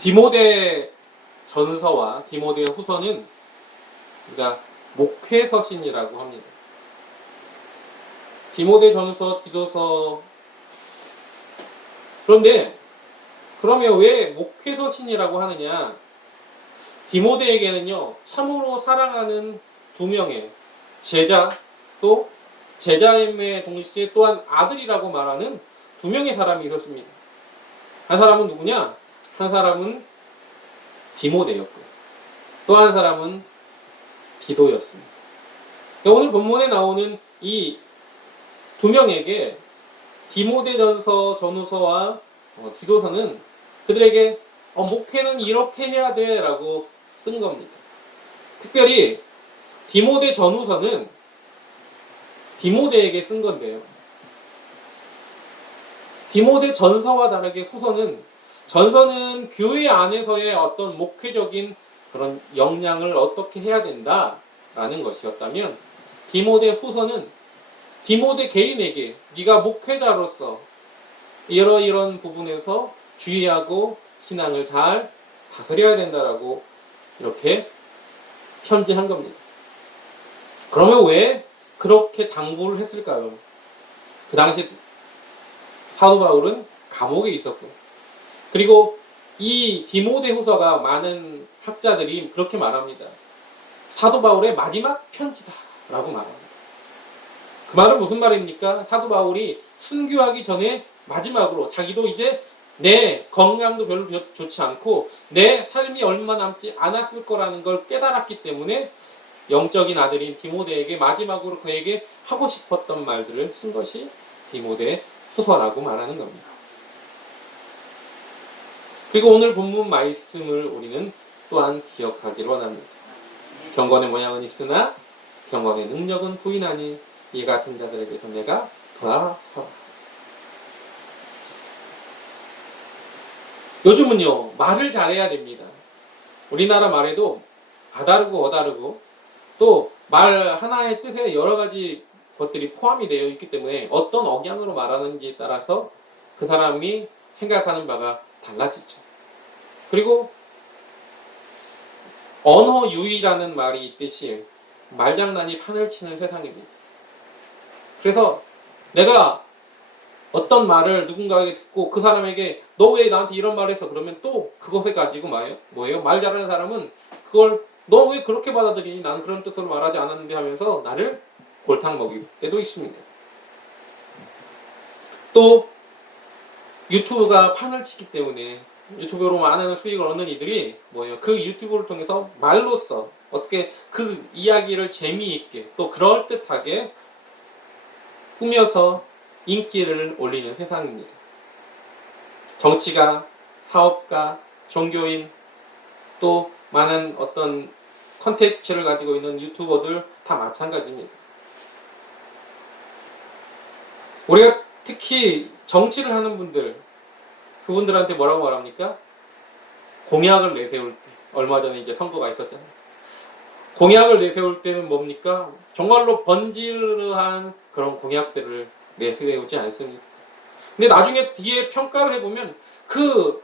디모데 전서와 디모데 후서는 그러니까 목회서신이라고 합니다. 디모데 전서, 디도서. 그런데 그러면 왜 목회서신이라고 하느냐? 디모데에게는요, 참으로 사랑하는 두 명의 제자, 또 제자임의 동시에 또한 아들이라고 말하는 두 명의 사람이 있었습니다. 한 사람은 누구냐? 한 사람은 디모데였고요. 또 한 사람은 디도였습니다. 오늘 본문에 나오는 이 두 명에게 디모데전서, 전후서와 디도서는 그들에게 목회는 이렇게 해야 돼 라고 쓴 겁니다. 특별히 디모데 전후서는 디모데에게 쓴 건데요. 디모데 전서와 다르게 후서는, 전서는 교회 안에서의 어떤 목회적인 그런 역량을 어떻게 해야 된다라는 것이었다면, 디모데 후서는 디모데 개인에게 네가 목회자로서 이런 부분에서 주의하고 신앙을 잘 다스려야 된다라고 이렇게 편지한 겁니다. 그러면 왜 그렇게 당부를 했을까요? 그 당시 사도 바울은 감옥에 있었고, 그리고 이 디모데 후서가 많은 학자들이 그렇게 말합니다. 사도 바울의 마지막 편지다라고 말합니다. 그 말은 무슨 말입니까? 사도 바울이 순교하기 전에 마지막으로 자기도 이제 내 건강도 별로 좋지 않고 내 삶이 얼마 남지 않았을 거라는 걸 깨달았기 때문에 영적인 아들인 디모데에게 마지막으로 그에게 하고 싶었던 말들을 쓴 것이 디모데 후서라고 말하는 겁니다. 그리고 오늘 본문 말씀을 우리는 또한 기억하기를 원합니다. 경건의 모양은 있으나 경건의 능력은 부인하니 이 같은 자들에게서 내가 돌아서라. 요즘은요, 말을 잘해야 됩니다. 우리나라 말에도 아다르고 어다르고 또 말 하나의 뜻에 여러 가지 것들이 포함이 되어 있기 때문에 어떤 억양으로 말하는지에 따라서 그 사람이 생각하는 바가 달라지죠. 그리고 언어 유희라는 말이 있듯이 말장난이 판을 치는 세상입니다. 그래서 내가 어떤 말을 누군가에게 듣고 그 사람에게 너 왜 나한테 이런 말을 했어? 그러면 또 그것을 가지고 뭐예요? 말 잘하는 사람은 그걸 너 왜 그렇게 받아들이니? 나는 그런 뜻으로 말하지 않았는데 하면서 나를 골탕 먹일 때도 있습니다. 또 유튜브가 판을 치기 때문에 유튜브로 많은 수익을 얻는 이들이 그 유튜브를 통해서 말로써 어떻게 그 이야기를 재미있게 또 그럴듯하게 꾸며서 인기를 올리는 세상입니다. 정치가, 사업가, 종교인, 또 많은 어떤 컨텐츠를 가지고 있는 유튜버들 다 마찬가지입니다. 우리가 특히 정치를 하는 분들, 그분들한테 뭐라고 말합니까? 공약을 내세울 때, 얼마 전에 이제 선거가 있었잖아요. 공약을 내세울 때는 뭡니까? 정말로 번지르르한 그런 공약들을 내세우지 않습니다. 근데 나중에 뒤에 평가를 해보면 그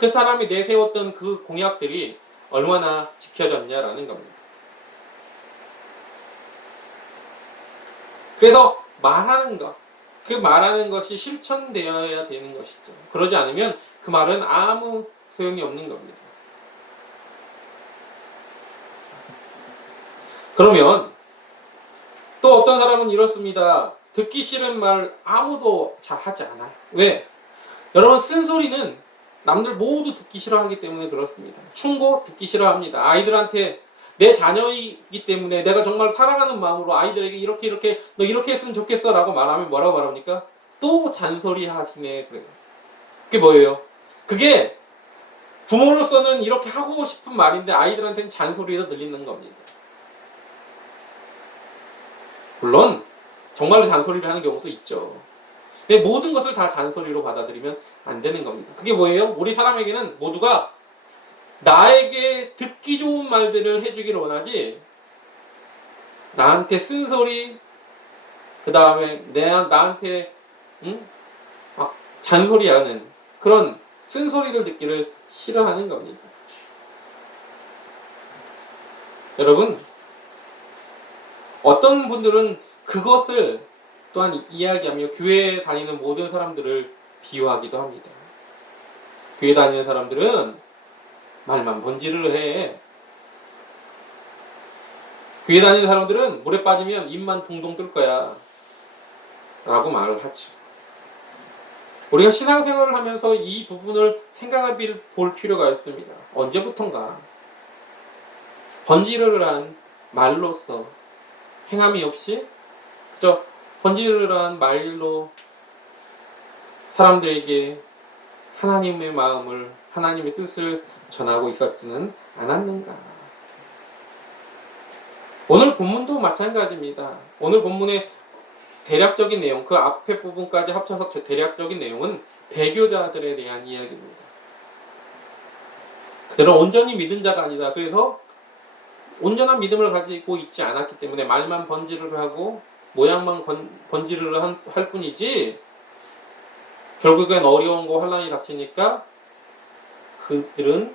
사람이 내세웠던 그 공약들이 얼마나 지켜졌냐라는 겁니다. 그래서 말하는 것, 그 말하는 것이 실천되어야 되는 것이죠. 그러지 않으면 그 말은 아무 소용이 없는 겁니다. 그러면 또 어떤 사람은 이렇습니다. 듣기 싫은 말 아무도 잘 하지 않아요. 왜? 여러분, 쓴소리는 남들 모두 듣기 싫어하기 때문에 그렇습니다. 충고 듣기 싫어합니다. 아이들한테 내 자녀이기 때문에 내가 정말 사랑하는 마음으로 아이들에게 이렇게 너 이렇게 했으면 좋겠어 라고 말하면 뭐라고 말합니까? 또 잔소리 하시네. 그래요. 그게 뭐예요? 그게 부모로서는 이렇게 하고 싶은 말인데 아이들한테는 잔소리로 들리는 겁니다. 물론 정말로 잔소리를 하는 경우도 있죠. 근데 모든 것을 다 잔소리로 받아들이면 안 되는 겁니다. 그게 뭐예요? 우리 사람에게는 모두가 나에게 듣기 좋은 말들을 해주기를 원하지, 나한테 쓴소리, 그 다음에 나한테 막 잔소리하는 그런 쓴소리를 듣기를 싫어하는 겁니다. 여러분, 어떤 분들은 그것을 또한 이야기하며 교회에 다니는 모든 사람들을 비유하기도 합니다. 교회 다니는 사람들은 말만 번지르르 해. 교회 다니는 사람들은 물에 빠지면 입만 동동 뜰 거야. 라고 말을 하죠. 우리가 신앙생활을 하면서 이 부분을 생각해 볼 필요가 있습니다. 언제부턴가 번지르르한 말로써 행함이 없이 그저 번지르르한 말로 사람들에게 하나님의 마음을, 하나님의 뜻을 전하고 있었지는 않았는가. 오늘 본문도 마찬가지입니다. 오늘 본문의 대략적인 내용, 그 앞에 부분까지 합쳐서 대략적인 내용은 배교자들에 대한 이야기입니다. 그들은 온전히 믿은 자가 아니다. 그래서 온전한 믿음을 가지고 있지 않았기 때문에 말만 번지르르 하고 모양만 번지르르 할 뿐이지, 결국엔 어려운 거 환난이 닥치니까 그들은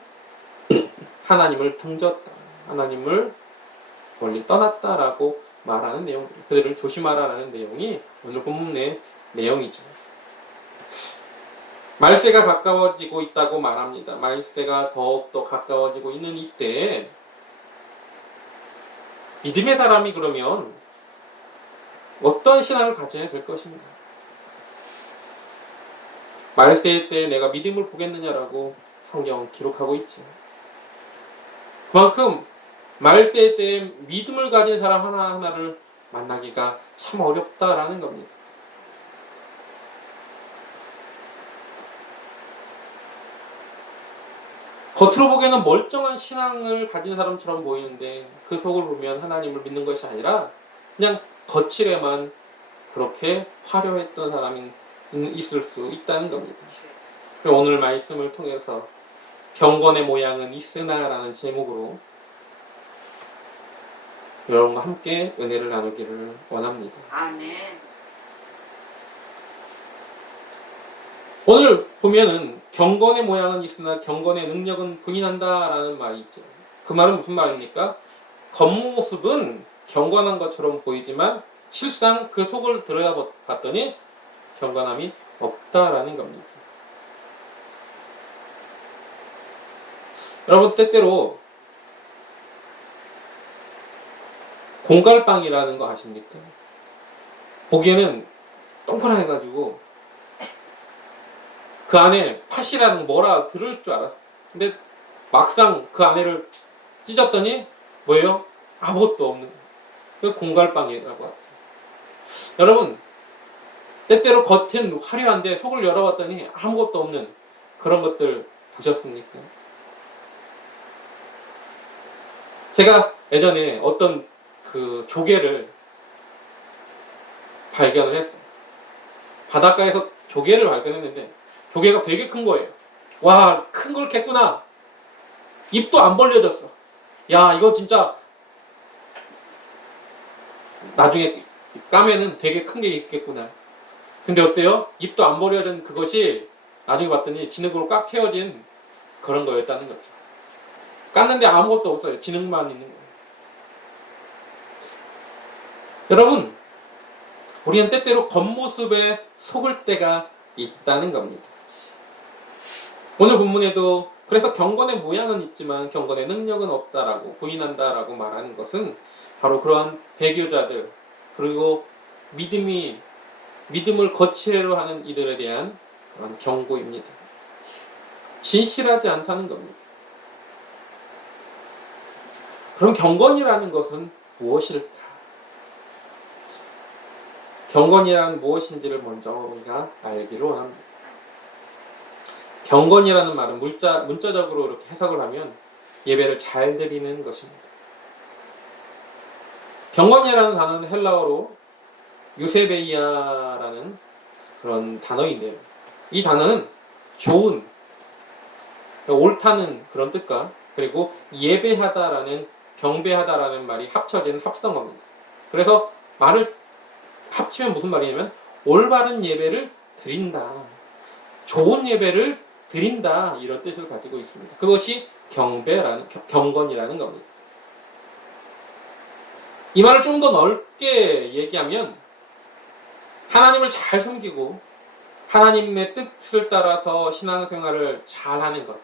하나님을 등졌다, 하나님을 멀리 떠났다라고 말하는 내용, 그들을 조심하라라는 내용이 오늘 본문의 내용이죠. 말세가 가까워지고 있다고 말합니다. 말세가 더욱더 가까워지고 있는 이때 믿음의 사람이 그러면 어떤 신앙을 가져야 될 것인가? 말세 때 내가 믿음을 보겠느냐라고 성경은 기록하고 있죠. 그만큼 말세 때 믿음을 가진 사람 하나하나를 만나기가 참 어렵다라는 겁니다. 겉으로 보기에는 멀쩡한 신앙을 가진 사람처럼 보이는데 그 속을 보면 하나님을 믿는 것이 아니라 그냥 거칠에만 그렇게 화려했던 사람이 있을 수 있다는 겁니다. 오늘 말씀을 통해서 경건의 모양은 있으나라는 제목으로 여러분과 함께 은혜를 나누기를 원합니다. 아멘. 오늘 보면은 경건의 모양은 있으나 경건의 능력은 부인한다라는 말이 있죠. 그 말은 무슨 말입니까? 겉모습은 경건한 것처럼 보이지만 실상 그 속을 들여다봤더니 경건함이 없다라는 겁니다. 여러분, 때때로 공갈빵이라는 거 아십니까? 보기에는 동그랗해가지고 그 안에 팥이라는 뭐라 들을 줄 알았어. 근데 막상 그 안에를 찢었더니 뭐예요? 아무것도 없는 거예요. 그 공갈빵이라고 하죠. 여러분, 때때로 겉은 화려한데 속을 열어봤더니 아무것도 없는 그런 것들 보셨습니까? 제가 예전에 어떤 그 조개를 발견을 했어요. 바닷가에서 조개를 발견했는데 조개가 되게 큰 거예요. 와, 큰 걸 캤구나. 입도 안 벌려졌어. 야, 이거 진짜 나중에 까면은 되게 큰 게 있겠구나. 근데 어때요? 입도 안 벌려진 그것이 나중에 봤더니 진흙으로 꽉 채워진 그런 거였다는 거죠. 깠는데 아무것도 없어요. 진흙만 있는 거예요. 여러분, 우리는 때때로 겉모습에 속을 때가 있다는 겁니다. 오늘 본문에도 그래서 경건의 모양은 있지만 경건의 능력은 없다라고 부인한다라고 말하는 것은 바로 그러한 배교자들, 그리고 믿음을 거칠로 하는 이들에 대한 그런 경고입니다. 진실하지 않다는 겁니다. 그럼 경건이라는 것은 무엇일까? 경건이란 무엇인지를 먼저 우리가 알기로 합니다. 경건이라는 말은 문자적으로 이렇게 해석을 하면 예배를 잘 드리는 것입니다. 경건이라는 단어는 헬라어로 유세베이아라는 그런 단어인데요. 이 단어는 좋은, 옳다는 그런 뜻과 그리고 예배하다라는, 경배하다라는 말이 합쳐진 합성어입니다. 그래서 말을 합치면 무슨 말이냐면 올바른 예배를 드린다. 좋은 예배를 드린다 이런 뜻을 가지고 있습니다. 그것이 경건이라는 겁니다. 이 말을 좀 더 넓게 얘기하면 하나님을 잘 섬기고 하나님의 뜻을 따라서 신앙생활을 잘하는 것,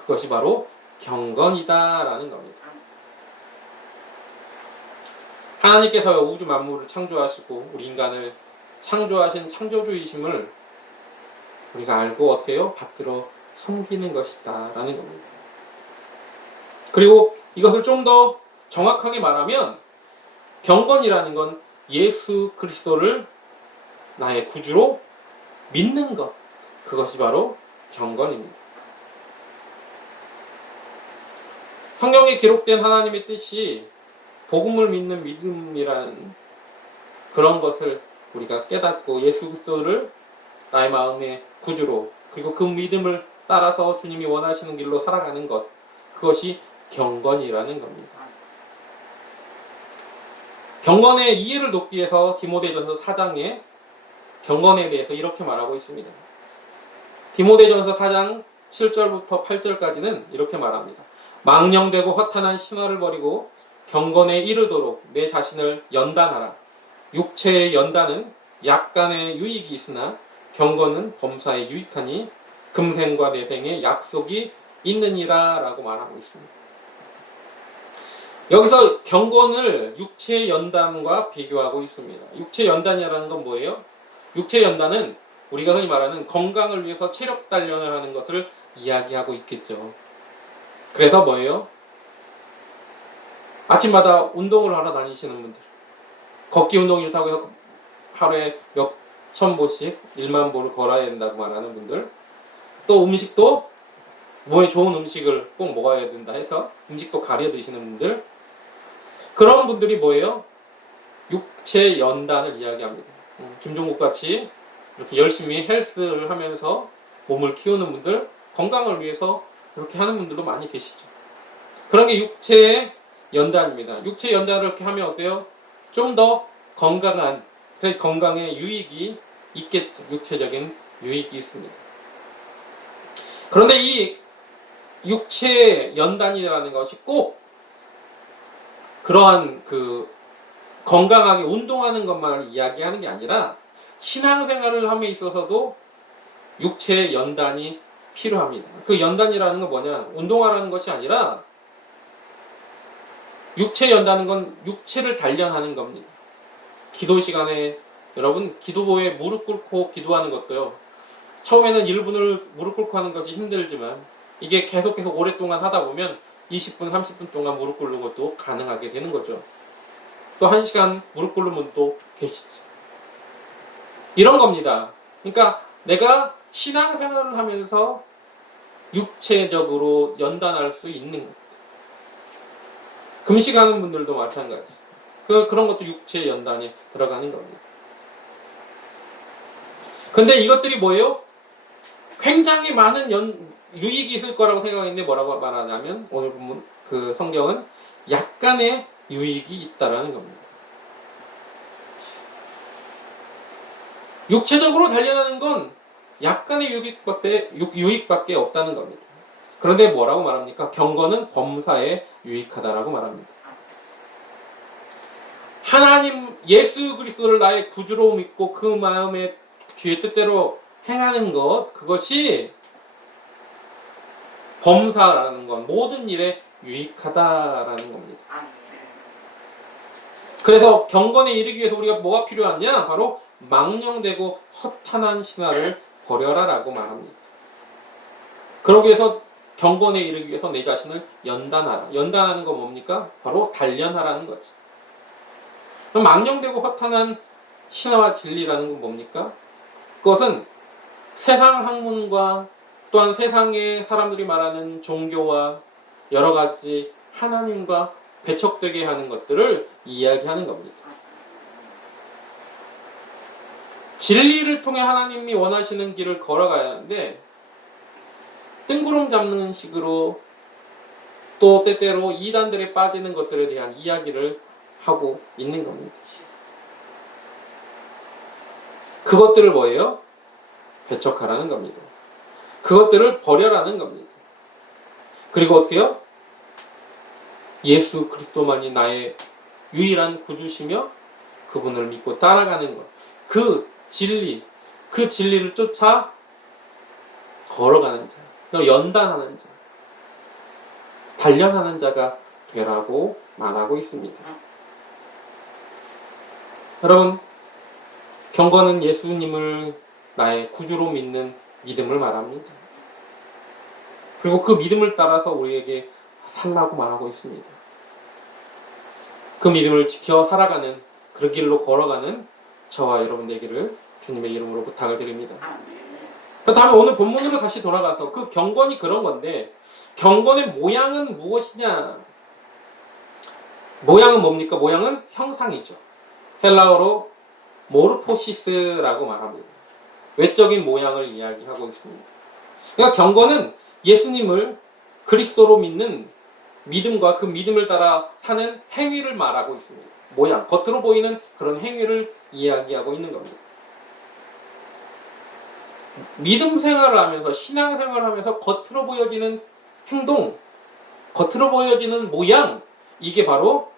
그것이 바로 경건이다라는 겁니다. 하나님께서 우주 만물을 창조하시고 우리 인간을 창조하신 창조주이심을 우리가 알고 어떻게 해요? 받들어 섬기는 것이다라는 겁니다. 그리고 이것을 좀 더 정확하게 말하면 경건이라는 건 예수 그리스도를 나의 구주로 믿는 것, 그것이 바로 경건입니다. 성경에 기록된 하나님의 뜻이 복음을 믿는 믿음이라는 그런 것을 우리가 깨닫고 예수 그리스도를 나의 마음의 구주로, 그리고 그 믿음을 따라서 주님이 원하시는 길로 살아가는 것, 그것이 경건이라는 겁니다. 경건의 이해를 돕기 위해서 디모데전서 4장에 경건에 대해서 이렇게 말하고 있습니다. 디모데전서 4장 7절부터 8절까지는 이렇게 말합니다. 망령되고 허탄한 신화를 버리고 경건에 이르도록 내 자신을 연단하라. 육체의 연단은 약간의 유익이 있으나 경건은 범사에 유익하니 금생과 내생에 약속이 있느니라 라고 말하고 있습니다. 여기서 경건을 육체의 연단과 비교하고 있습니다. 육체의 연단이라는 건 뭐예요? 육체의 연단은 우리가 흔히 말하는 건강을 위해서 체력 단련을 하는 것을 이야기하고 있겠죠. 그래서 뭐예요? 아침마다 운동을 하러 다니시는 분들, 걷기 운동 이렇다고 해서 하루에 몇 천 보씩 1만 보를 걸어야 된다고 말하는 분들, 또 음식도 몸에 좋은 음식을 꼭 먹어야 된다 해서 음식도 가려 드시는 분들, 그런 분들이 뭐예요? 육체 연단을 이야기합니다. 김종국 같이 이렇게 열심히 헬스를 하면서 몸을 키우는 분들, 건강을 위해서 그렇게 하는 분들도 많이 계시죠. 그런 게 육체의 연단입니다. 육체 연단을 이렇게 하면 어때요? 좀 더 건강한, 건강에 유익이 있겠죠. 육체적인 유익이 있습니다. 그런데 이 육체 연단이라는 것이 꼭 그러한 건강하게 운동하는 것만을 이야기하는 게 아니라 신앙생활을 함에 있어서도 육체 연단이 필요합니다. 그 연단이라는 건 뭐냐? 운동하라는 것이 아니라 육체 연다는 건 육체를 단련하는 겁니다. 기도 시간에 여러분 기도에 무릎 꿇고 기도하는 것도요. 처음에는 1분을 무릎 꿇고 하는 것이 힘들지만 이게 계속 오랫동안 하다 보면 20분, 30분 동안 무릎 꿇는 것도 가능하게 되는 거죠. 또 1시간 무릎 꿇는 분도 계시죠. 이런 겁니다. 그러니까 내가 신앙생활을 하면서 육체적으로 연단할 수 있는 것. 금식하는 분들도 마찬가지. 그런 것도 육체 연단에 들어가는 겁니다. 근데 이것들이 뭐예요? 굉장히 많은 유익이 있을 거라고 생각했는데 뭐라고 말하냐면 오늘 보면 그 성경은 약간의 유익이 있다라는 겁니다. 육체적으로 단련하는 건 약간의 유익밖에 없다는 겁니다. 그런데 뭐라고 말합니까? 경건은 범사에 유익하다라고 말합니다. 하나님 예수 그리스도를 나의 구주로 믿고 그 마음의 주의 뜻대로 행하는 것, 그것이 범사라는 건 모든 일에 유익하다라는 겁니다. 그래서 경건에 이르기 위해서 우리가 뭐가 필요하냐? 바로 망령되고 허탄한 신화를 버려라라고 말합니다. 그러기 위해서 경건에 이르기 위해서 내 자신을 연단하라. 연단하는 건 뭡니까? 바로 단련하라는 거죠. 그럼 망령되고 허탄한 신화와 진리라는 건 뭡니까? 그것은 세상 학문과 또한 세상의 사람들이 말하는 종교와 여러 가지 하나님과 배척되게 하는 것들을 이야기하는 겁니다. 진리를 통해 하나님이 원하시는 길을 걸어가야 하는데 뜬구름 잡는 식으로 또 때때로 이단들에 빠지는 것들에 대한 이야기를 하고 있는 겁니다. 그것들을 뭐예요? 배척하라는 겁니다. 그것들을 버려라는 겁니다. 그리고 어떻게요? 예수 그리스도만이 나의 유일한 구주시며 그분을 믿고 따라가는 것. 그 진리를 쫓아 걸어가는 자, 연단하는 자, 단련하는 자가 되라고 말하고 있습니다. 여러분, 경건은 예수님을 나의 구주로 믿는 믿음을 말합니다. 그리고 그 믿음을 따라서 우리에게 살라고 말하고 있습니다. 그 믿음을 지켜 살아가는, 그 길로 걸어가는 저와 여러분 되기를 주님의 이름으로 부탁을 드립니다. 다음에 오늘 본문으로 다시 돌아가서 그 경건이 그런 건데, 경건의 모양은 무엇이냐? 모양은 뭡니까? 모양은 형상이죠. 헬라어로 모르포시스라고 말합니다. 외적인 모양을 이야기하고 있습니다. 그러니까 경건은 예수님을 그리스도로 믿는 믿음과 그 믿음을 따라 사는 행위를 말하고 있습니다. 모양, 겉으로 보이는 그런 행위를 이야기하고 있는 겁니다. 믿음 생활을 하면서, 신앙 생활을 하면서 겉으로 보여지는 행동, 겉으로 보여지는 모양, 이게 바로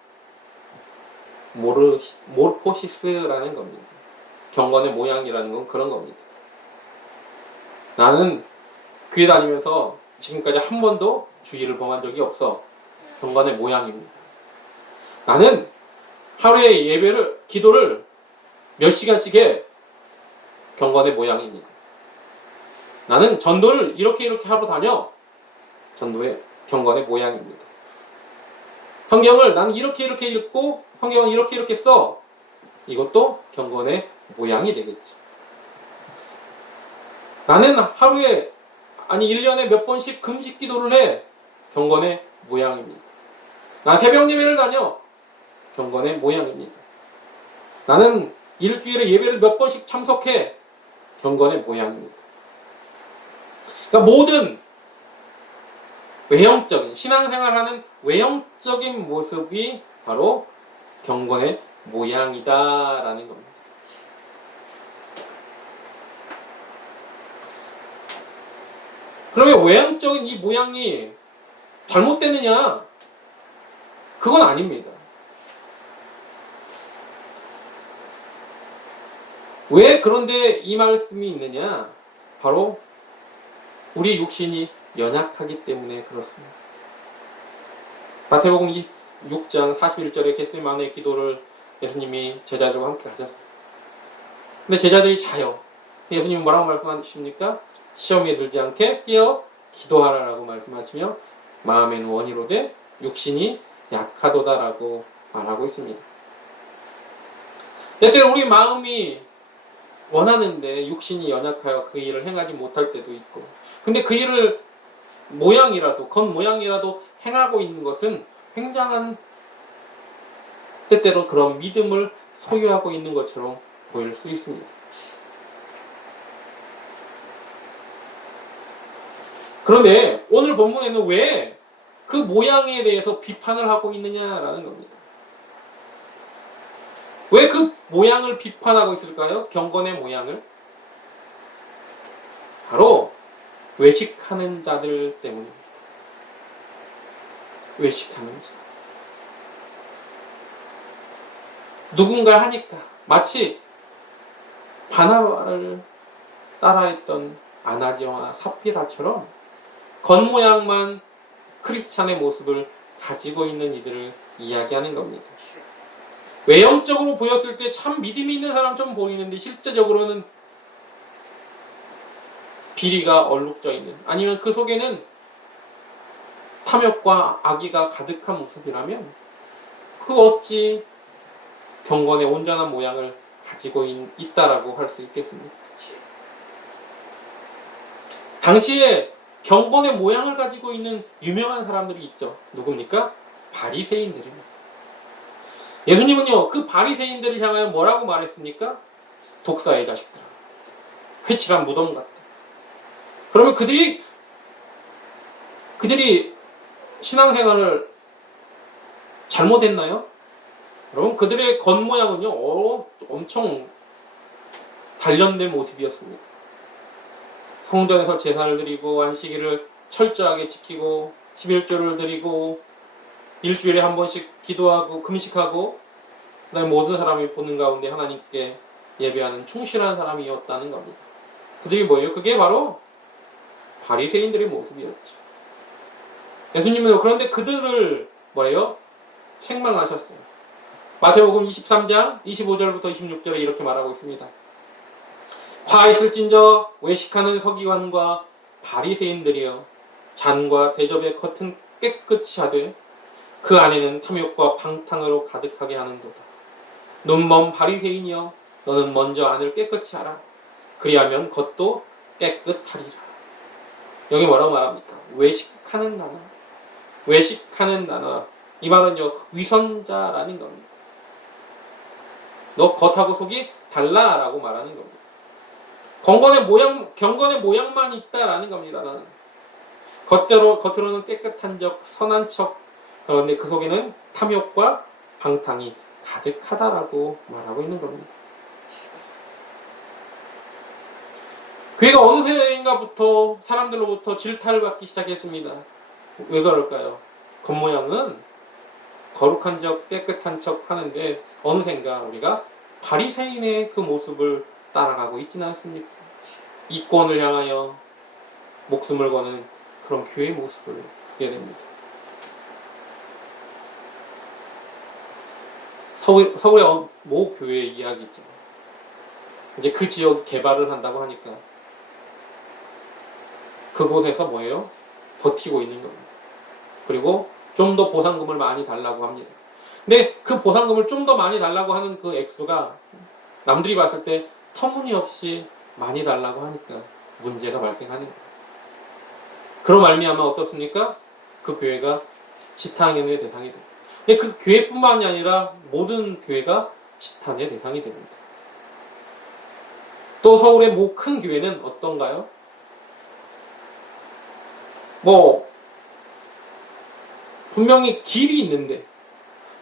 모르포시스라는 겁니다. 경건의 모양이라는 건 그런 겁니다. 나는 교회 다니면서 지금까지 한 번도 주의를 범한 적이 없어. 경건의 모양입니다. 나는 하루에 기도를 몇 시간씩 해. 경건의 모양입니다. 나는 전도를 이렇게 하러 다녀. 전도의 경건의 모양입니다. 성경을 나는 이렇게 읽고 성경은 이렇게 써. 이것도 경건의 모양이 되겠죠. 나는 하루에 1년에 몇 번씩 금식 기도를 해. 경건의 모양입니다. 나는 새벽 예배를 다녀. 경건의 모양입니다. 나는 일주일에 예배를 몇 번씩 참석해. 경건의 모양입니다. 그러니까 모든 외형적인, 신앙생활하는 외형적인 모습이 바로 경건의 모양이다라는 겁니다. 그러면 외형적인 이 모양이 잘못됐느냐? 그건 아닙니다. 왜 그런데 이 말씀이 있느냐? 바로 우리 육신이 연약하기 때문에 그렇습니다. 마태복음 6장 41절에 겟세마네 기도를 예수님이 제자들과 함께 하셨어요. 근데 제자들이 자요. 예수님은 뭐라고 말씀하십니까? 시험에 들지 않게 깨어 기도하라라고 말씀하시며 마음에는 원이로되 육신이 약하도다라고 말하고 있습니다. 때때로 우리 마음이 원하는데 육신이 연약하여 그 일을 행하지 못할 때도 있고, 근데 그 일을 겉모양이라도 행하고 있는 것은 굉장한, 때때로 그런 믿음을 소유하고 있는 것처럼 보일 수 있습니다. 그런데 오늘 본문에는 왜 그 모양에 대해서 비판을 하고 있느냐라는 겁니다. 왜 그 모양을 비판하고 있을까요? 경건의 모양을. 바로 외식하는 자들 때문입니다. 외식하는 자. 누군가 하니까, 마치 바나바를 따라했던 아나니아와 삽비라처럼 겉모양만 크리스찬의 모습을 가지고 있는 이들을 이야기하는 겁니다. 외형적으로 보였을 때 참 믿음이 있는 사람처럼 보이는데 실제적으로는 비리가 얼룩져 있는, 아니면 그 속에는 탐욕과 악의가 가득한 모습이라면 그 어찌 경건의 온전한 모양을 가지고 있다라고 할 수 있겠습니까? 당시에 경건의 모양을 가지고 있는 유명한 사람들이 있죠. 누굽니까? 바리새인들입니다. 예수님은요, 그 바리새인들을 향하여 뭐라고 말했습니까? 독사의 자식들, 회칠한 무덤 같다. 그러면 그들이 신앙생활을 잘못했나요? 여러분, 그들의 겉모양은요, 엄청 단련된 모습이었습니다. 성전에서 제사를 드리고 안식일을 철저하게 지키고 11조를 드리고 일주일에 한 번씩 기도하고 금식하고 그다음에 모든 사람이 보는 가운데 하나님께 예배하는 충실한 사람이었다는 겁니다. 그들이 뭐예요? 그게 바로 바리새인들의 모습이었죠. 예수님은 그런데 그들을 뭐예요? 책망하셨어요. 마태복음 23장 25절부터 26절에 이렇게 말하고 있습니다. 화 있을진저 외식하는 서기관과 바리새인들이여 잔과 대접의 겉은 깨끗이 하되 그 안에는 탐욕과 방탕으로 가득하게 하는도다. 눈먼 바리새인이여 너는 먼저 안을 깨끗이 하라. 그리하면 겉도 깨끗하리라. 여기 뭐라고 말합니까? 외식하는 나나. 외식하는 나나. 이 말은요 위선자라는 겁니다. 너 겉하고 속이 달라라고 말하는 겁니다. 경건의 모양만 있다라는 겁니다. 나는. 겉으로는 깨끗한 척, 선한 척, 그런데 그 속에는 탐욕과 방탕이 가득하다라고 말하고 있는 겁니다. 교회가 어느 세인가부터 사람들로부터 질타를 받기 시작했습니다. 왜 그럴까요? 겉모양은 거룩한 척, 깨끗한 척 하는데 어느샌가 우리가 바리새인의 그 모습을 따라가고 있지는 않습니까? 이권을 향하여 목숨을 거는 그런 교회의 모습을 보게 됩니다. 서울의 모 교회의 이야기죠. 이제 그 지역 개발을 한다고 하니까 그곳에서 뭐예요? 버티고 있는 겁니다. 그리고 좀 더 보상금을 많이 달라고 합니다. 근데 그 보상금을 좀 더 많이 달라고 하는 그 액수가 남들이 봤을 때 터무니없이 많이 달라고 하니까 문제가 발생하는 거예요. 그런 말미암아 어떻습니까? 그 교회가 지탄의 대상이 됩니다. 근데 그 교회뿐만이 아니라 모든 교회가 지탄의 대상이 됩니다. 또 서울의 모 큰 교회는 어떤가요? 분명히 길이 있는데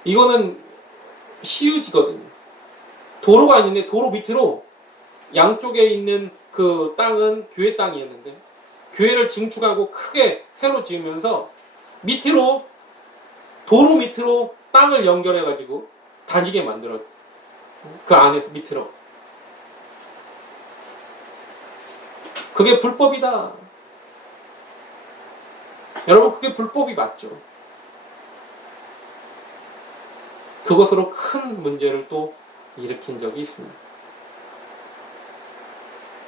이거는 시유지거든요. 도로가 있는데 도로 밑으로 양쪽에 있는 그 땅은 교회 땅이었는데 교회를 증축하고 크게 새로 지으면서 도로 밑으로 땅을 연결해가지고 다니게 만들었어요. 그 안에서 밑으로. 그게 불법이다. 여러분 그게 불법이 맞죠. 그것으로 큰 문제를 또 일으킨 적이 있습니다.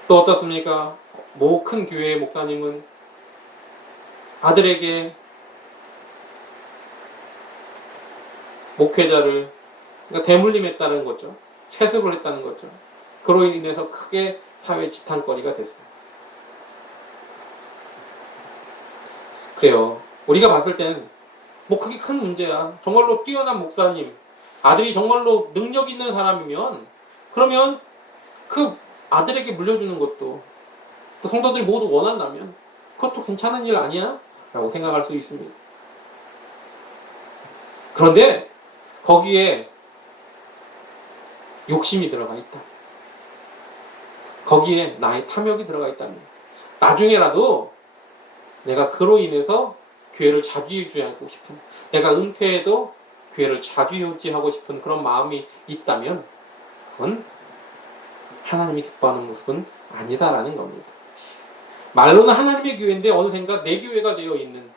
또 어떻습니까? 모 큰 교회의 목사님은 아들에게 목회자를 그러니까 대물림했다는 거죠. 채습을 했다는 거죠. 그로 인해서 크게 사회 지탄거리가 됐어요. 그래요. 우리가 봤을 때는 그게 큰 문제야. 정말로 뛰어난 목사님, 아들이 정말로 능력 있는 사람이면 그러면 그 아들에게 물려주는 것도 그 성도들이 모두 원한다면 그것도 괜찮은 일 아니야? 라고 생각할 수 있습니다. 그런데 거기에 욕심이 들어가 있다. 거기에 나의 탐욕이 들어가 있다면 나중에라도 내가 그로 인해서 교회를 자주유지하고 싶은, 내가 은퇴해도 교회를 자주유지하고 싶은 그런 마음이 있다면 그건 하나님이 기뻐하는 모습은 아니다라는 겁니다. 말로는 하나님의 교회인데 어느샌가 내 교회가 되어 있는,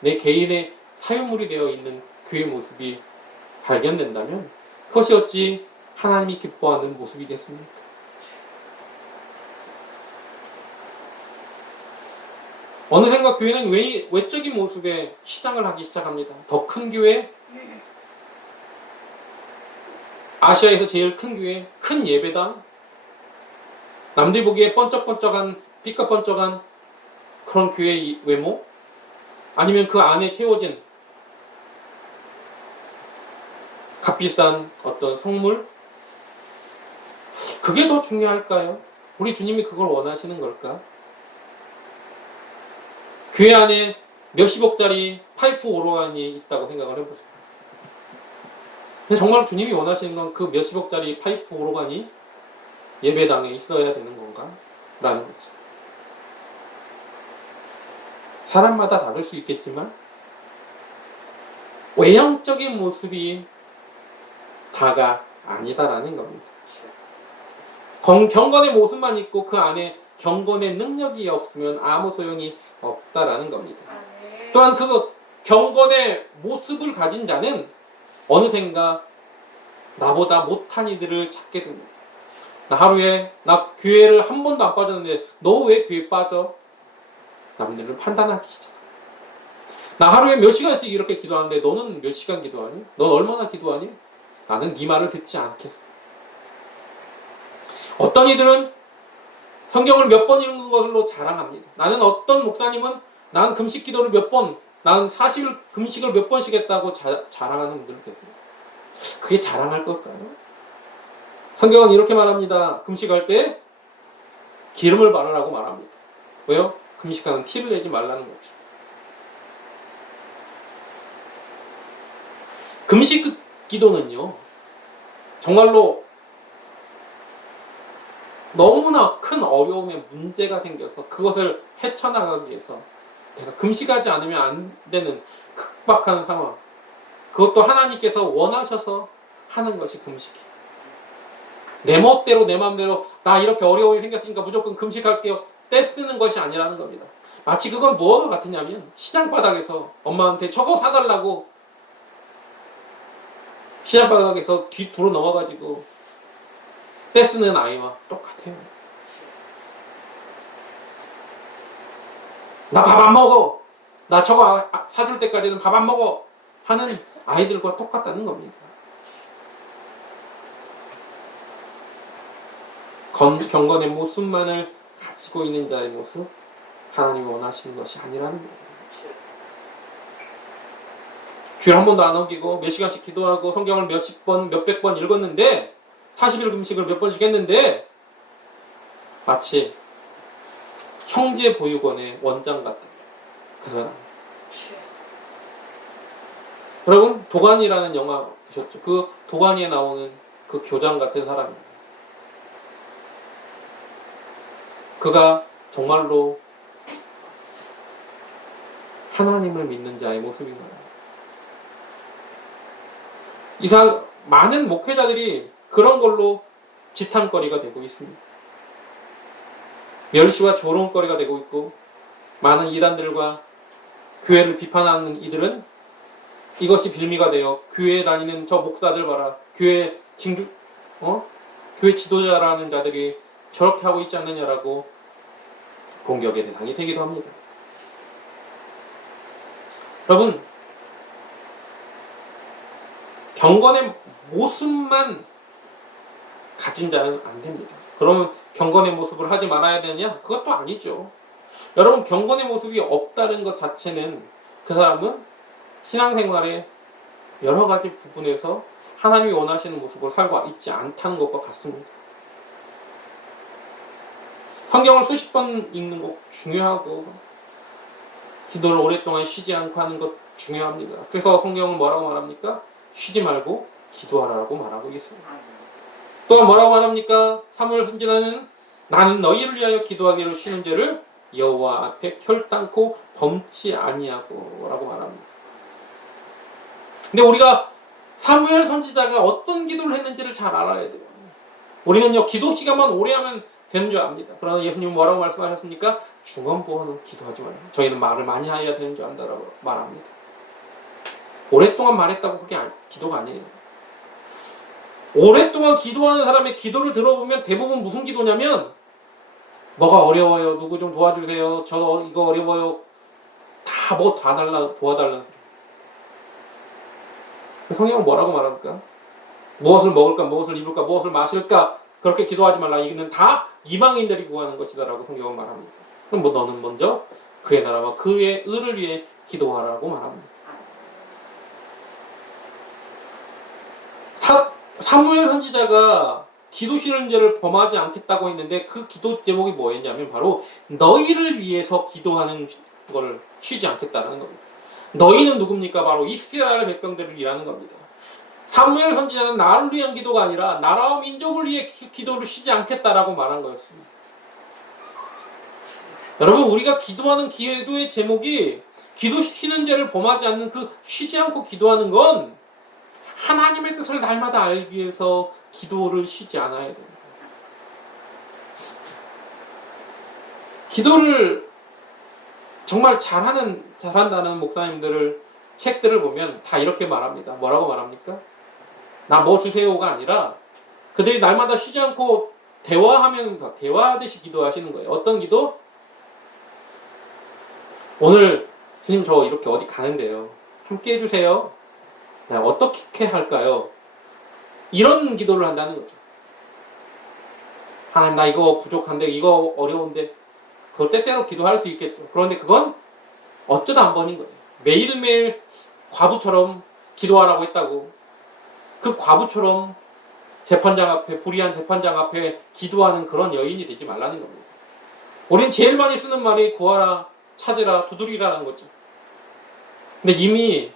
내 개인의 사유물이 되어 있는 교회 모습이 발견된다면 그것이 어찌 하나님이 기뻐하는 모습이겠습니까? 어느샌가 교회는 외적인 모습에 치장을 하기 시작합니다. 더 큰 교회, 아시아에서 제일 큰 교회, 큰 예배당, 남들 보기에 번쩍번쩍한, 삐까번쩍한 그런 교회의 외모, 아니면 그 안에 채워진 값비싼 어떤 성물, 그게 더 중요할까요? 우리 주님이 그걸 원하시는 걸까? 교회 안에 몇십억짜리 파이프 오로간이 있다고 생각을 해보세요. 근데 정말 주님이 원하시는 건 그 몇십억짜리 파이프 오로간이 예배당에 있어야 되는 건가? 라는 거죠. 사람마다 다를 수 있겠지만 외형적인 모습이 다가 아니다라는 겁니다. 경건의 모습만 있고 그 안에 경건의 능력이 없으면 아무 소용이 없다라는 겁니다. 또한 그 경건의 모습을 가진 자는 어느샌가 나보다 못한 이들을 찾게 됩니다. 나 교회를 한 번도 안 빠졌는데 너 왜 교회 빠져? 남들을 판단하기 시작. 나 하루에 몇 시간씩 이렇게 기도하는데 너는 몇 시간 기도하니? 넌 얼마나 기도하니? 나는 네 말을 듣지 않겠어. 어떤 이들은 성경을 몇 번 읽는 것으로 자랑합니다. 나는 어떤 목사님은 난 금식 기도를 몇 번, 난 40일 금식을 몇 번씩 했다고 자랑하는 분들 계세요. 그게 자랑할 걸까요? 성경은 이렇게 말합니다. 금식할 때 기름을 바르라고 말합니다. 왜요? 금식하는 티를 내지 말라는 거죠. 금식 기도는요, 정말로 너무나 큰 어려움에 문제가 생겨서 그것을 헤쳐나가기 위해서 내가 금식하지 않으면 안 되는 극박한 상황, 그것도 하나님께서 원하셔서 하는 것이 금식이에요. 내 멋대로 내 마음대로 나 이렇게 어려움이 생겼으니까 무조건 금식할게요, 떼쓰는 것이 아니라는 겁니다. 마치 그건 무엇과 같으냐면 시장 바닥에서 엄마한테 저거 사달라고 시장 바닥에서 뒤로 넘어가지고 떼쓰는 아이와 똑같아요. 나 밥 안 먹어, 나 저거 사줄 때까지는 밥 안 먹어 하는 아이들과 똑같다는 겁니다. 경건의 모습만을 가지고 있는 자의 모습, 하나님이 원하시는 것이 아니라는 거예요. 주일 한 번도 안 어기고 몇 시간씩 기도하고 성경을 몇십 번, 몇백 번 읽었는데 40일 금식을 몇 번씩 했는데 마치 형제 보육원의 원장 같은 그 사람. 여러분, 도가니라는 영화 보셨죠? 그 도가니에 나오는 그 교장 같은 사람입니다. 그가 정말로 하나님을 믿는 자의 모습인가요? 이상 많은 목회자들이 그런 걸로 지탄거리가 되고 있습니다. 멸시와 조롱거리가 되고 있고, 많은 이단들과 교회를 비판하는 이들은 이것이 빌미가 되어 교회에 다니는 저 목사들 봐라, 교회 지도자라는 자들이 저렇게 하고 있지 않느냐라고 공격의 대상이 되기도 합니다. 여러분, 경건의 모습만 가진 자는 안 됩니다. 그러면 경건의 모습을 하지 말아야 되느냐? 그것도 아니죠. 여러분, 경건의 모습이 없다는 것 자체는 그 사람은 신앙생활의 여러 가지 부분에서 하나님이 원하시는 모습을 살고 있지 않다는 것과 같습니다. 성경을 수십 번 읽는 것 중요하고, 기도를 오랫동안 쉬지 않고 하는 것 중요합니다. 그래서 성경은 뭐라고 말합니까? 쉬지 말고 기도하라고 말하고 있습니다. 또한 뭐라고 말합니까? 사무엘 선지자는 나는 너희를 위하여 기도하기를 쉬는 죄를 여호와 앞에 결단코 범치 아니하고 라고 말합니다. 근데 우리가 사무엘 선지자가 어떤 기도를 했는지를 잘 알아야 돼요. 우리는요, 기도 시간만 오래 하면 되는 줄 압니다. 그러나 예수님은 뭐라고 말씀하셨습니까? 중언부언은 기도하지 말아요. 저희는 말을 많이 해야 되는 줄 안다라고 말합니다. 오랫동안 말했다고 그게 기도가 아니에요. 오랫동안 기도하는 사람의 기도를 들어보면 대부분 무슨 기도냐면, 뭐가 어려워요, 누구 좀 도와주세요, 저 이거 어려워요, 다 도와달라는 소리. 성경은 뭐라고 말합니까? 무엇을 먹을까, 무엇을 입을까, 무엇을 마실까, 그렇게 기도하지 말라. 이거는 다 이방인들이 구하는 것이다라고 성경은 말합니다. 그럼 너는 먼저 그의 나라와 그의 의를 위해 기도하라고 말합니다. 사무엘 선지자가 기도 쉬는 죄를 범하지 않겠다고 했는데 그 기도 제목이 뭐였냐면 바로 너희를 위해서 기도하는 걸 쉬지 않겠다는 겁니다. 너희는 누굽니까? 바로 이스라엘 백성들을 위하는 겁니다. 사무엘 선지자는 나를 위한 기도가 아니라 나라와 민족을 위해 기도를 쉬지 않겠다라고 말한 거였습니다. 여러분, 우리가 기도하는 기도의 제목이 기도 쉬는 죄를 범하지 않는 그 쉬지 않고 기도하는 건 하나님의 뜻을 날마다 알기 위해서 기도를 쉬지 않아야 됩니다. 기도를 정말 잘한다는 목사님들을 책들을 보면 다 이렇게 말합니다. 뭐라고 말합니까? 나 뭐 주세요가 아니라 그들이 날마다 쉬지 않고 대화하듯이 기도하시는 거예요. 어떤 기도? 오늘 주님 저 이렇게 어디 가는데요. 함께 해주세요. 어떻게 할까요? 이런 기도를 한다는 거죠. 하나님 나 이거 부족한데 이거 어려운데 그걸 때때로 기도할 수 있겠죠. 그런데 그건 어쩌다 한 번인 거예요. 매일매일 과부처럼 기도하라고 했다고 그 과부처럼 불의한 재판장 앞에 기도하는 그런 여인이 되지 말라는 겁니다. 우린 제일 많이 쓰는 말이 구하라, 찾으라, 두드리라는 거죠. 근데 이미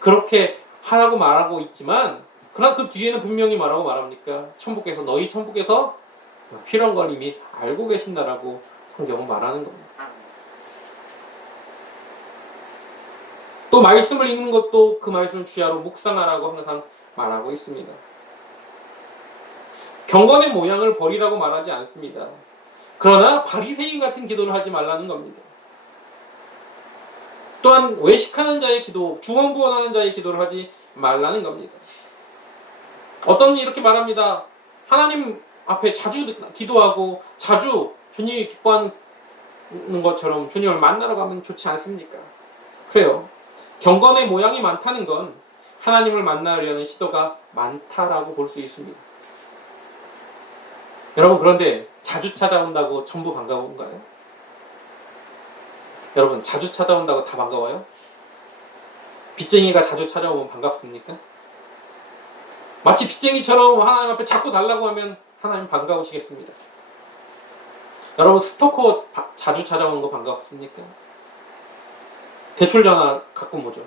그렇게 하라고 말하고 있지만 그러나 그 뒤에는 분명히 말합니까? 너희 천국에서 필요한 걸 이미 알고 계신다라고 성경은 말하는 겁니다. 또 말씀을 읽는 것도 그 말씀을 주야로 묵상하라고 항상 말하고 있습니다. 경건의 모양을 버리라고 말하지 않습니다. 그러나 바리새인 같은 기도를 하지 말라는 겁니다. 또한 외식하는 자의 기도, 중언부언하는 자의 기도를 하지 말라는 겁니다. 어떤 분이 이렇게 말합니다. 하나님 앞에 자주 기도하고 자주 주님이 기뻐하는 것처럼 주님을 만나러 가면 좋지 않습니까? 그래요. 경건의 모양이 많다는 건 하나님을 만나려는 시도가 많다라고 볼 수 있습니다. 여러분, 그런데 자주 찾아온다고 전부 반가운가요? 여러분, 자주 찾아온다고 다 반가워요? 빚쟁이가 자주 찾아오면 반갑습니까? 마치 빚쟁이처럼 하나님 앞에 자꾸 달라고 하면 하나님 반가우시겠습니다. 여러분, 스토커 자주 찾아오는 거 반갑습니까? 대출전화 가끔 오죠.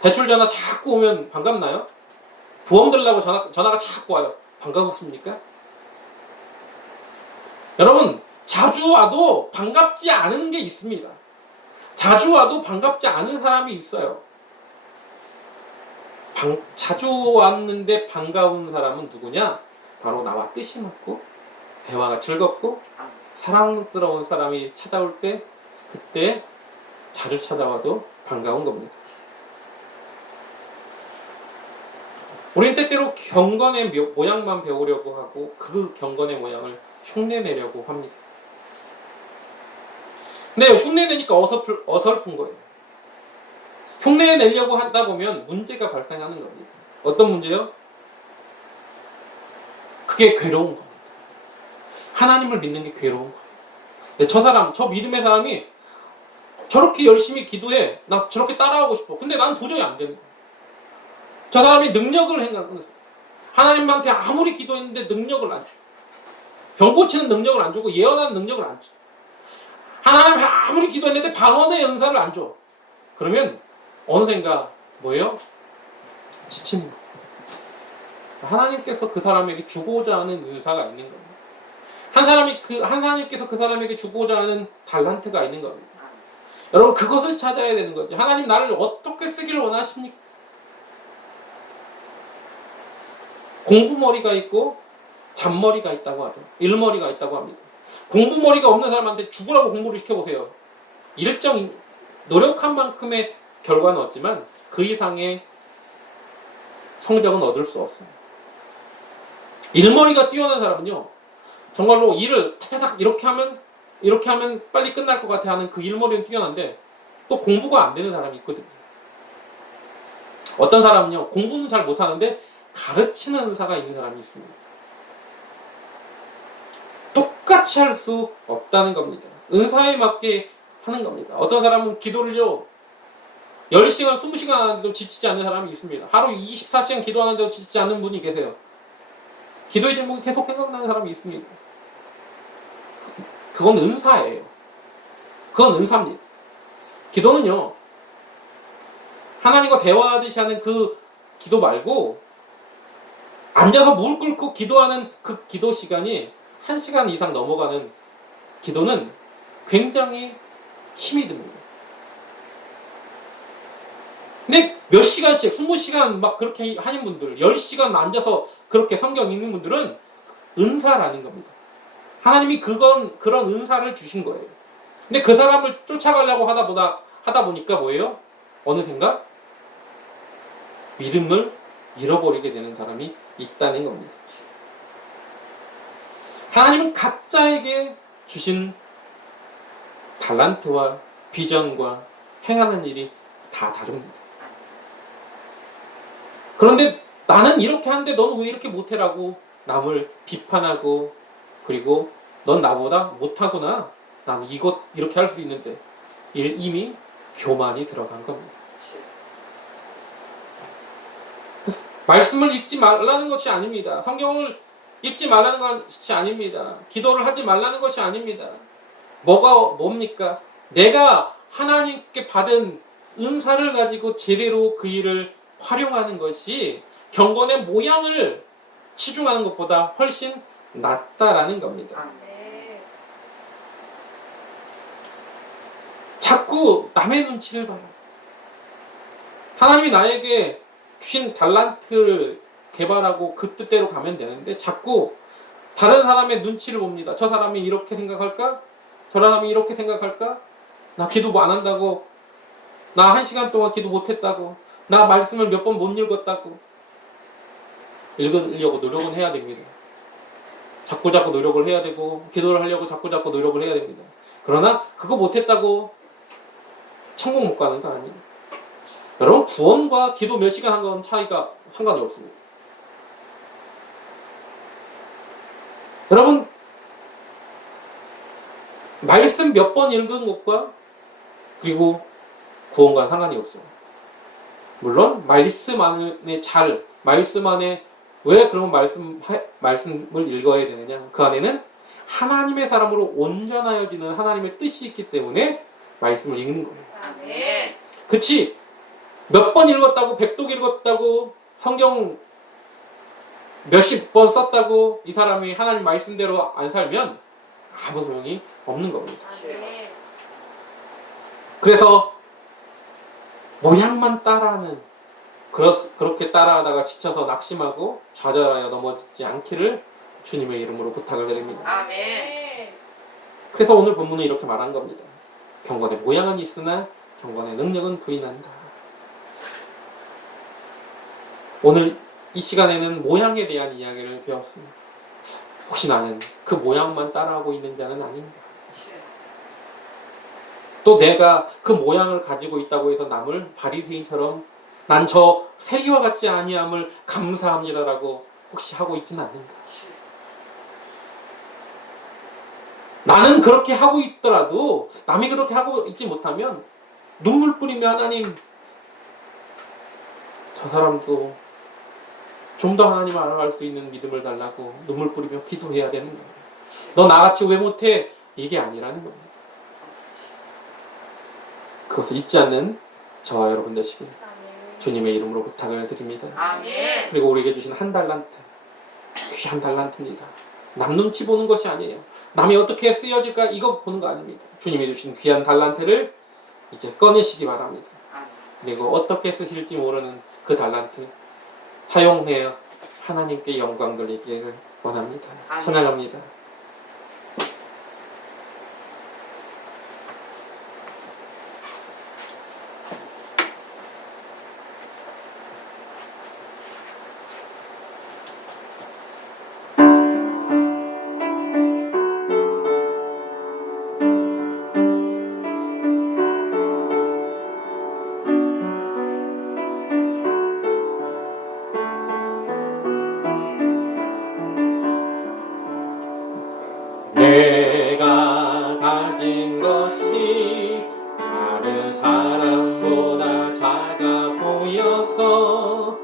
대출전화 자꾸 오면 반갑나요? 보험 들라고 전화가 자꾸 와요. 반갑습니까? 여러분, 자주 와도 반갑지 않은 게 있습니다. 자주 와도 반갑지 않은 사람이 있어요. 자주 왔는데 반가운 사람은 누구냐? 바로 나와 뜻이 맞고 대화가 즐겁고 사랑스러운 사람이 찾아올 때 그때 자주 찾아와도 반가운 겁니다. 우린 때때로 경건의 모양만 배우려고 하고 그 경건의 모양을 흉내내려고 합니다. 근데 흉내내니까 어설픈 거예요. 흉내내려고 하다 보면 문제가 발생하는 겁니다. 어떤 문제요? 그게 괴로운 겁니다. 하나님을 믿는 게 괴로운 거예요. 근데 저 믿음의 사람이 저렇게 열심히 기도해. 나 저렇게 따라하고 싶어. 근데 난 도저히 안 되는 거예요. 저 사람이 능력을 행하는 하나님한테 아무리 기도했는데 능력을 안 줘. 병 고치는 능력을 안 주고 예언하는 능력을 안 줘. 하나님 아무리 기도했는데 방언의 연사를 안 줘. 그러면 어느샌가 뭐예요? 지치는 거예요. 하나님께서 그 사람에게 주고자 하는 은사가 있는 겁니다. 하나님께서 그 사람에게 주고자 하는 달란트가 있는 겁니다. 여러분, 그것을 찾아야 되는 거지. 하나님 나를 어떻게 쓰기를 원하십니까? 공부머리가 있고 잡머리가 있다고 하죠. 일머리가 있다고 합니다. 공부머리가 없는 사람한테 죽으라고 공부를 시켜보세요. 일정 노력한 만큼의 결과는 얻지만 그 이상의 성적은 얻을 수 없어요. 일머리가 뛰어난 사람은요, 정말로 일을 타타닥 이렇게 하면 빨리 끝날 것 같아 하는 그 일머리는 뛰어난데 또 공부가 안 되는 사람이 있거든요. 어떤 사람은요, 공부는 잘 못하는데 가르치는 은사가 있는 사람이 있습니다. 똑같이 할 수 없다는 겁니다. 은사에 맞게 하는 겁니다. 어떤 사람은 기도를요 10시간, 20시간 하는데도 지치지 않는 사람이 있습니다. 하루 24시간 기도하는데도 지치지 않는 분이 계세요. 기도의 제목이 계속 생각나는 사람이 있습니다. 그건 은사예요. 그건 은사입니다. 기도는요, 하나님과 대화하듯이 하는 그 기도 말고 앉아서 무릎 꿇고 기도하는 그 기도 시간이 1시간 이상 넘어가는 기도는 굉장히 힘이 듭니다. 근데 몇 시간씩, 20시간 막 그렇게 하는 분들, 10시간 앉아서 그렇게 성경 읽는 분들은 은사라는 겁니다. 하나님이 그런 은사를 주신 거예요. 근데 그 사람을 쫓아가려고 하다 보니까 뭐예요? 어느샌가 믿음을 잃어버리게 되는 사람이 있다는 겁니다. 하나님은 각자에게 주신 달란트와 비전과 행하는 일이 다 다릅니다. 그런데 나는 이렇게 하는데 너는 왜 이렇게 못해라고 남을 비판하고, 그리고 넌 나보다 못하구나, 나는 이렇게 할 수 있는데, 이미 교만이 들어간 겁니다. 말씀을 읽지 말라는 것이 아닙니다. 성경을 읽지 말라는 것이 아닙니다. 기도를 하지 말라는 것이 아닙니다. 뭡니까? 내가 하나님께 받은 은사를 가지고 제대로 그 일을 활용하는 것이 경건의 모양을 치중하는 것보다 훨씬 낫다라는 겁니다. 자꾸 남의 눈치를 봐요. 하나님이 나에게 주신 달란트를 개발하고 그 뜻대로 가면 되는데 자꾸 다른 사람의 눈치를 봅니다. 저 사람이 이렇게 생각할까? 저 사람이 이렇게 생각할까? 나 기도 안 한다고, 나 1시간 동안 기도 못했다고, 나 말씀을 몇 번 못 읽었다고. 읽으려고 노력은 해야 됩니다. 자꾸 노력을 해야 되고, 기도를 하려고 자꾸 노력을 해야 됩니다. 그러나 그거 못했다고 천국 못 가는 거 아니에요. 여러분, 구원과 기도 몇 시간 한 건 차이가 상관이 없습니다. 여러분, 말씀 몇 번 읽은 것과 그리고 구원과 상관이 없어요. 물론 말씀 안에 왜 그런 말씀을 읽어야 되느냐? 그 안에는 하나님의 사람으로 온전하여지는 하나님의 뜻이 있기 때문에 말씀을 읽는 거예요. 아멘. 그치? 몇 번 읽었다고, 100독 읽었다고, 성경 몇십 번 썼다고 이 사람이 하나님 말씀대로 안 살면 아무 소용이 없는 겁니다. 아멘. 그래서 모양만 따라하는, 그렇게 따라하다가 지쳐서 낙심하고 좌절하여 넘어지지 않기를 주님의 이름으로 부탁을 드립니다. 아멘. 그래서 오늘 본문은 이렇게 말한 겁니다. 경건의 모양은 있으나 경건의 능력은 부인한다. 오늘 이 시간에는 모양에 대한 이야기를 배웠습니다. 혹시 나는 그 모양만 따라하고 있는 자는 아닌가? 또 내가 그 모양을 가지고 있다고 해서 남을 바리새인처럼 난 저 세리와 같지 아니함을 감사합니다라고 혹시 하고 있지는 않는가? 나는 그렇게 하고 있더라도 남이 그렇게 하고 있지 못하면 눈물 뿌리며 하나님, 저 사람도 좀 더 하나님을 알아갈 수 있는 믿음을 달라고 눈물 뿌리며 기도해야 되는 거예요. 너 나같이 왜 못해? 이게 아니라는 거예요. 그것을 잊지 않는 저와 여러분 되시길 주님의 이름으로 부탁을 드립니다. 아멘. 그리고 우리에게 주신 한 달란트, 귀한 달란트입니다. 남 눈치 보는 것이 아니에요. 남이 어떻게 쓰여질까 이거 보는 거 아닙니다. 주님이 주신 귀한 달란트를 이제 꺼내시기 바랍니다. 그리고 어떻게 쓰실지 모르는 그 달란트 사용해 하나님께 영광 돌리기를 원합니다. 찬양합니다. 내가 가진 것이 다른 사람보다 작아 보여서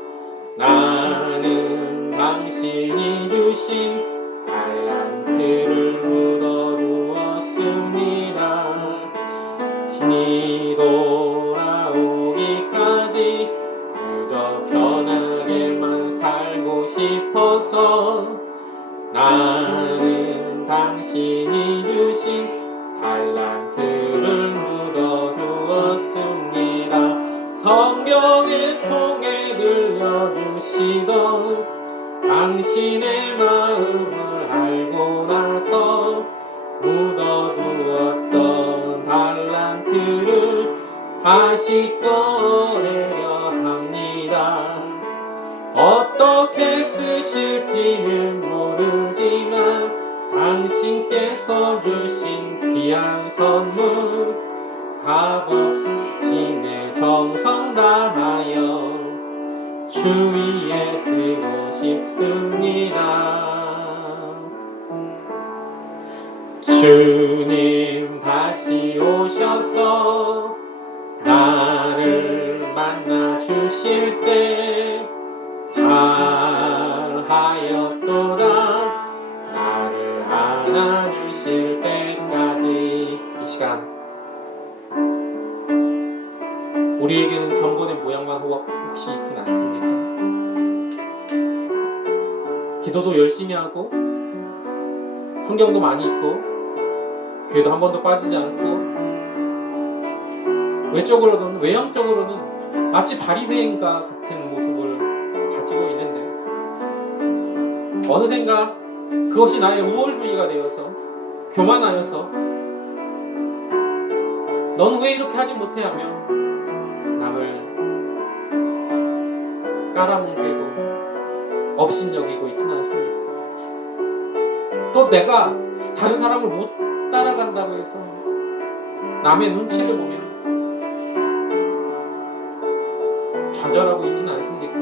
나는 당신이 주신 달란트를 묻어두었습니다. 신이 돌아오기까지 그저 편하게만 살고 싶어서 나는 당신이 주신 달란트를 합니다. 성경의 통에 들려주시던 당신의 마음을 알고 나서 묻어두었던 달란트를 다시 꺼내려 합니다. 어떻게 쓰실지는 모르지만 당신께서 주신 귀한 선물 값없이 내 정성 다하여 주 위에 쓰고 싶습니다. 주님 다시 오셔서 나를 만나 주실 때 잘하였도다 나를 안아주실 때까지. 이 시간 우리에게는 경건의 모양만 혹시 있진 않습니까? 기도도 열심히 하고 성경도 많이 읽고 교회도 한 번도 빠지지 않고 외적으로는 외형적으로는 마치 바리새인과 같은 모습을 가지고 있는데 어느샌가 그것이 나의 우월주의가 되어서 교만하여서 너는 왜 이렇게 하지 못해 하며 남을 깔아뭉개고 업신여기고 있지는 않습니까? 또 내가 다른 사람을 못 따라간다고 해서 남의 눈치를 보면 좌절하고 있지는 않습니까?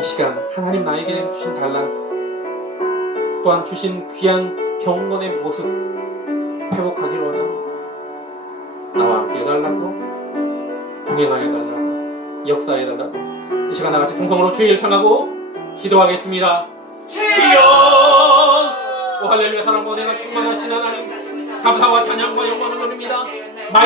이 시간 하나님 나에게 주신 달란트 또한 주신 귀한 경건의 모습 회복하기를 원합니다. 나와 함께 해달라고 동행하여달라고 역사해달라고 이 시간 나같이 통성으로 주의를 청하고 기도하겠습니다. 주여 오 할렐루야. 사랑과 은혜가 충만하신 하나님 감사와 찬양과 영광을 돌립니다.